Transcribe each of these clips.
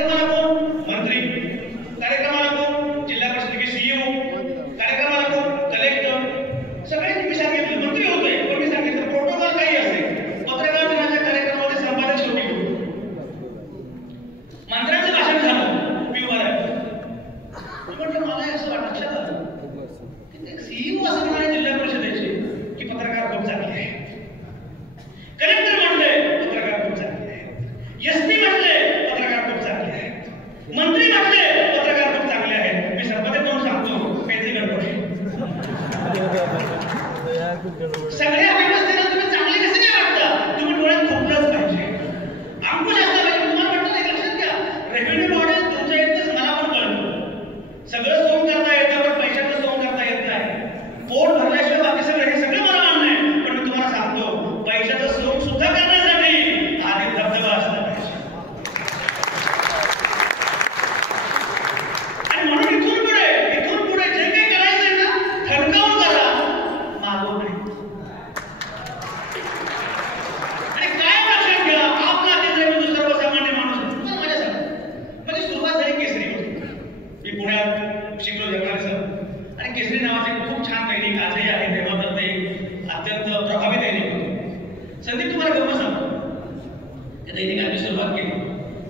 कार्यक्रमाला कोण मंत्री, कार्यक्रमाला कोण जिल्हा परिषदेचे सीईओ, कार्यक्रमाला कोण कलेक्टर, सगळे मी सांगितलं मंत्री होते. पण मी सांगितलं प्रोटोकॉल काही असेल, पत्रकार दिनाच्या कार्यक्रमामध्ये संपादक शेवटी होतो. मंत्र्यांचं भाषण झालं, मी उभा राहिलो. म्हटलं मला असं लक्षात आलं की ते सीईओ असं म्हणाले जिल्हा परिषदेचे की पत्रकार खूप चांगले आहे, कलेक्टर म्हणले पत्रकार खूप चांगले आहेत, एसपी म्हणले पत्रकार खूप चांगले आहेत, मंत्री म्हणले पत्रकार खूप चांगले आहेत. मी संपादक म्हणून सांगतो काहीतरी गडबड आहे. सगळे व्यवस्थेला तुम्ही चांगले कसे काय वाटता? तुम्ही डोळ्यात खोकलंच पाहिजे, अंकुश असला पाहिजे. तुम्हाला वाटतं नाही, लक्षात घ्या, रेव्हेन्यू मॉडेल तुमच्या येतच मला पण कळतं. सगळं सोंग करता येतं पण पैशाचं सोंग करता येत नाही. पोट भरल्याशिवाय बाकी सगळं हे सगळं मला मान्य आहे. पण मी तुम्हाला सांगतो पैशाचं सोंग सुद्धा करण्यासाठी आधी धबधबा असला पाहिजे. आणि म्हणून इथून पुढे जे काही करायचंय ना ठणकावून करा, मागून नाही. आणि काय लक्षात घ्या, आपला केंद्र सर्वसामान्य माणूस पण माझ्या सांगा म्हणजे सुरुवात झाली केसरीमध्ये. मी पुण्यात शिकलो जगणारे सर, आणि केसरी नावाचे खूप छान दैनिक आजही आहे, तेव्हा तर ते अत्यंत प्रभावी दैनिक होते. संदीप तुम्हाला गप्पा सांगतो, त्या दैनिकाची सुरुवात केली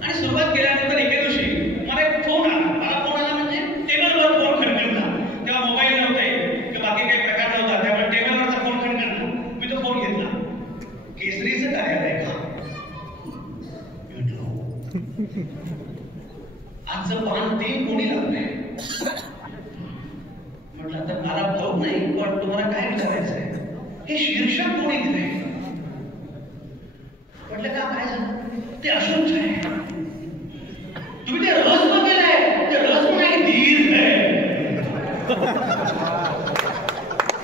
आणि सुरुवात केल्यानंतर एके दिवशी मला एक फोन आला. मला फोन आला म्हणजे टेबलवर फोन खणखणला. तेव्हा मोबाईल नव्हते किंवा बाकी काही प्रकार नव्हता, त्यामुळे टेबलवरचा फोन खणखणला. मी तो फोन घेतला. केसरीचं कार्यालय का? आजचं पान ते कोणी लागलंय? म्हटलं आता मला भाऊ नाही, पण तुम्हाला काय विचारायचंय? हे शीर्षक कोणी दिलंय? म्हटलं का काय झालं? ते अशोक आहे. तुम्ही ते रस बघितलंय? ते रस पण आहे दीर्घ आहे.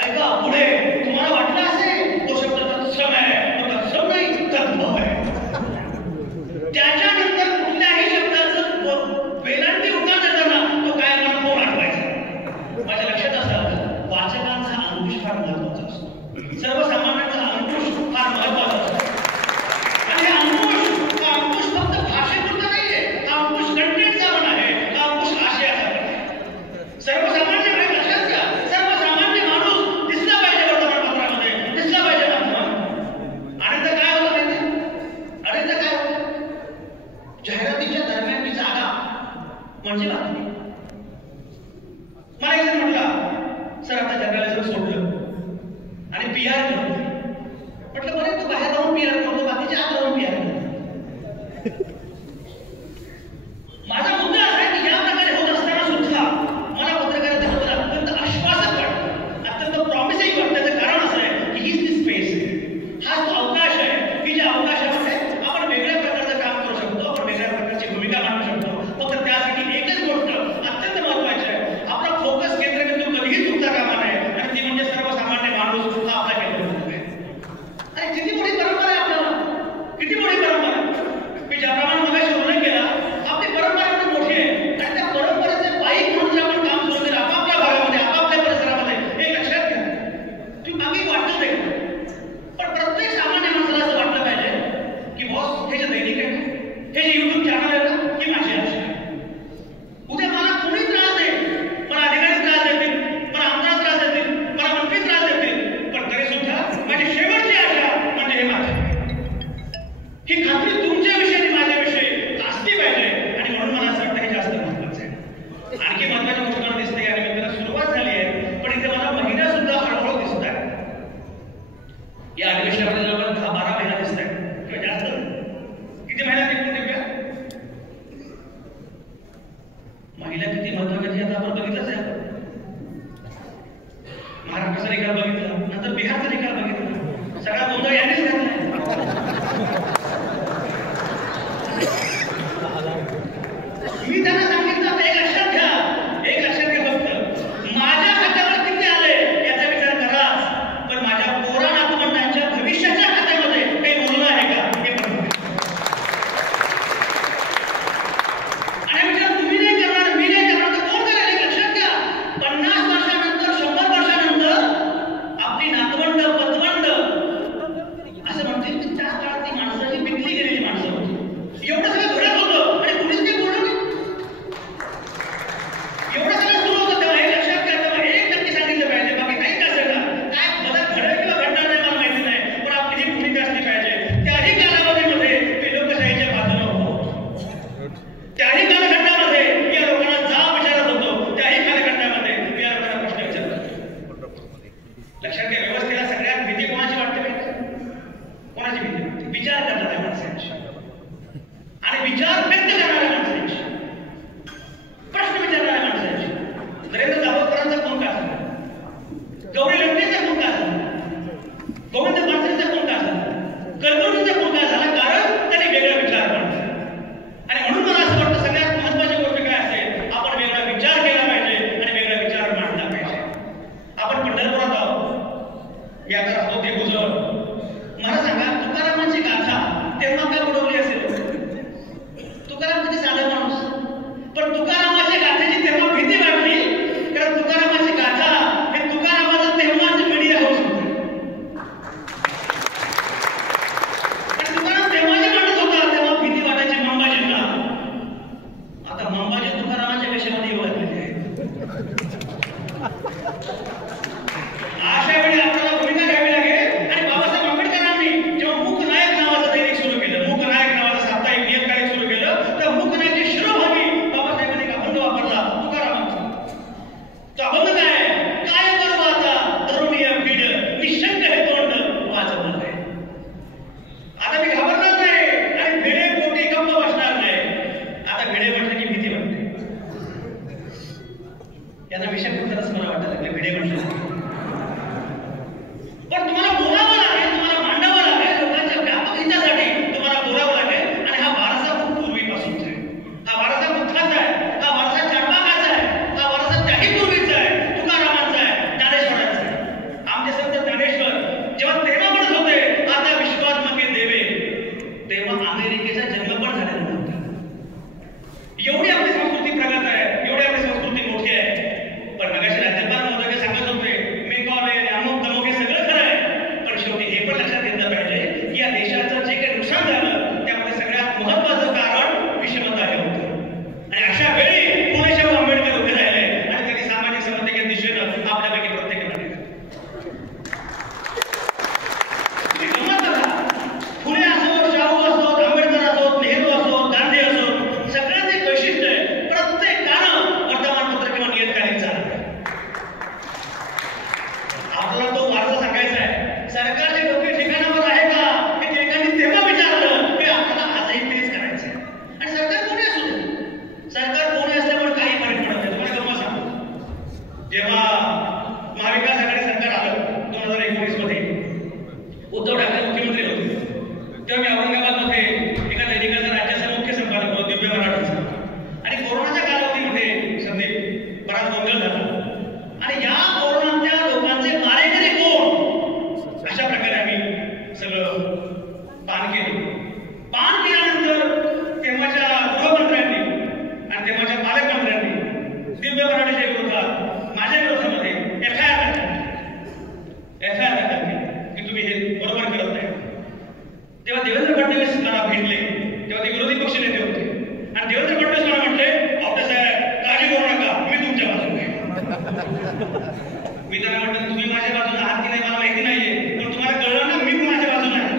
ऐका पुढे, तुम्हाला वाटलं असेल तो शब्द तत्सम आहे, तो तत्सम नाही, तद्भव आहे. त्याच्यानंतर कुठल्याही शब्दाचं वेलांटी उतार देताना तो काय मला कोण आठवायचा. माझ्या लक्षात असं वाचकांचा अंकुश फार महत्वाचा असतो, सर्वसामान्यांचा अंकुश फार महत्वाचा असतो. आणि हा अंकुश फक्त भाषेपुरता नाहीये, हा अंकुश कंटेंटचा पण आहे, हा अंकुश आशयाचा पण आहे. सर्वसामान्य म्हणजे लक्षात घ्या, सर्वसामान्य माणूस दिसला पाहिजे वर्तमानपत्रामध्ये, दिसला पाहिजे माध्यमात. आनंद काय होतं माहिती? आनंद काय होतं? जाहिरातीच्या दरम्यानची जागा म्हणजे बातमी. मला एक म्हटला, सर आता जर्नलिझम सोडलं आणि PR करतो. म्हटलं बरं, तू बाहेर जाऊन PR करतो, बाकीचे आत जाऊन PR करतो. माझा मुद्दा असा आहे की या प्रकारे होत असताना सुद्धा मला पत्रकारितेबद्दल अत्यंत आश्वासक वाटतं, अत्यंत प्रॉमिसिंग वाटतं. त्याचं कारण असं आहे की हीच ती स्पेस, हा तो अवकाश आहे की ज्या अवकाशामध्ये आपण वेगळ्या प्रकारचं काम करू शकतो, आपण वेगळ्या प्रकारची भूमिका मांडू शकतो. फक्त त्यासाठी एकच गोष्ट पण तुकारामाच्या गाथेची तेव्हा भीती वाटली, कारण तुकारामाची गाथा हे तुकारामाचं तेव्हाच मीडिया हाऊस होतं. आणि तुकाराम तेव्हा जे म्हणत होता तेव्हा भीती वाटायची मंबाजींना. आता मंबाजी तुकारामाच्या वेशामध्ये येऊ लागलेली आहे. अशा वेळी आपल्याला भूमिका घ्यावी लागेल. आणि बाबासाहेब आंबेडकरांनी जेव्हा मूकनायक नावाचं दैनिक सुरू केलं, मूकनायक नावाचं साप्ताहिक नियतकालिक सुरू केलं, तर मूकनायकच्या शिरोभागी बाबासाहेबांनी एक अभंग वापरला तुकारामांचा. तो अभंग काय करू आता तरुणीय भीड निशंक हे तोंड वाचवणार आहे. आता मी घाबरणार नाही आणि भिडे पोटी गप्प बसणार नाही. आता भिडे म्हटलं की भीती वाटते. यांना विषय कुठलाच मला वाटतं लागले भिडे म्हटलं. पण तुम्हाला बोलावं लागेल, तुम्हाला मांडावं लागेल, लोकांच्या व्यापक हितासाठी तुम्हाला बोलावं लागेल. आणि हा वारसा खूप पूर्वीपासूनचा आहे. हा वारसा बुद्धाचा आहे, हा वारसा चार्वाकाचा आहे, हा वारसा त्याही पूर्वीचा आहे, तुकारामांचा आहे, ज्ञानेश्वरांचा आहे. आमचे संत ज्ञानेश्वर जेव्हा तेव्हा म्हणत होते आता विश्वात्मके देवे, तेव्हा अमेरिकेचा जन्म पण झालेला नव्हता. एवढी आपली संस्कृती प्रगत आहे, एवढी आपली संस्कृती मोठी आहे. पण मगाशी राज्यपाल महोदय सांगत होते मी कॉलेज अमुक तमुक हे सगळं खरं आहे. पण शेवटी हे पण लक्षात घेतलं पाहिजे की या देशाचं जे काही नुकसान झालं त्यामध्ये सगळ्यात महत्वाचं कारण विषमता हे होतं. आणि अशा वेळी पुणे शाहू आंबेडकर उभे राहिले आणि त्यांनी सामाजिक समतेच्या दिशेनं आपल्यापैकी प्रत्येकाला दिलं. पुणे असो, शाहू असो, आंबेडकर असो, नेहरू असो, गांधी असो, सगळ्यांचं एक वैशिष्ट्य आहे. प्रत्येकानं वर्तमानपत्र किंवा नियतकालिक चालतं. आपला तो वारसा सांगायचा आहे. सरकारचे डोके ठिकाणावर आहे का हे ठिकाणी तेव्हा विचारलं की आपल्याला आजही तेच करायचं आहे. आणि सरकार कोणी असू दे, सरकार कोणी असल्यामुळे काही फरक पडत नाही. तुम्हाला गप्पा सांगतो, जेव्हा महाविकास आघाडी सरकार आलं 2019 मध्ये, उद्धव ठाकरे मुख्यमंत्री होते, तेव्हा मी औरंगाबादमध्ये एका दैनिकाचा राज्याचा मुख्य संपादक होतो, दिव्य मराठीचा. आणि कोरोनाच्या कालावधीमध्ये संदीप बराच गोंधळ झाला. आणि या कोरोनाच्या लोकांचे मारेकरी कोण अशा प्रकारे आम्ही सगळं पान केलं. पान केल्यानंतर तेव्हाच्या गृहमंत्र्यांनी आणि तेव्हाच्या पालकमंत्र्यांनी दिव्य मराठीच्या विरोधात माझ्या विरोधामध्ये FIR दाखल केली की तुम्ही हे बरोबर करत नाही. तेव्हा देवेंद्र फडणवीस मला भेटले, तेव्हा ते विरोधी पक्ष नेते होते. आणि देवेंद्र फडणवीस मला म्हटले साहेब काळजी करू नका, मी तुमच्या बाजूने. मी त्यांना म्हटलं तुम्ही माझ्या बाजूला आहात की नाही मला माहिती नाहीये, पण तुम्हाला कळलं ना मी कोणाच्या बाजूला आहे.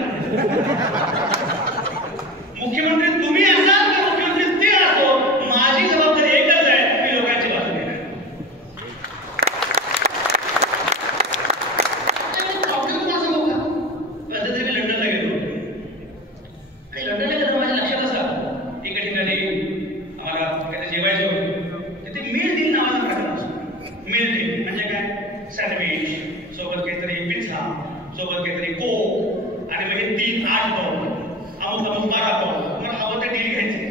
मुख्यमंत्री तुम्ही असाल का मुख्यमंत्री ते असो, माझी जबाबदारी एकच आहे की लोकांची बाजू घेणं. प्रॉब्लेम तुम्हाला सांगू का, कधीतरी मी लंडनला गेलो आणि लंडनला गेलो माझ्या लक्षात असा एका ठिकाणी आम्हाला काहीतरी जेवायचं होतं. तिथे मील डील नावाचा प्रकार असतो. मील डील म्हणजे काय, सँडविच सोबत काहीतरी पिझ्झा सोबत काहीतरी कोक आणि मग 3-8 पाव अमुक 12 पाव मला हवं ते डील घ्यायचे.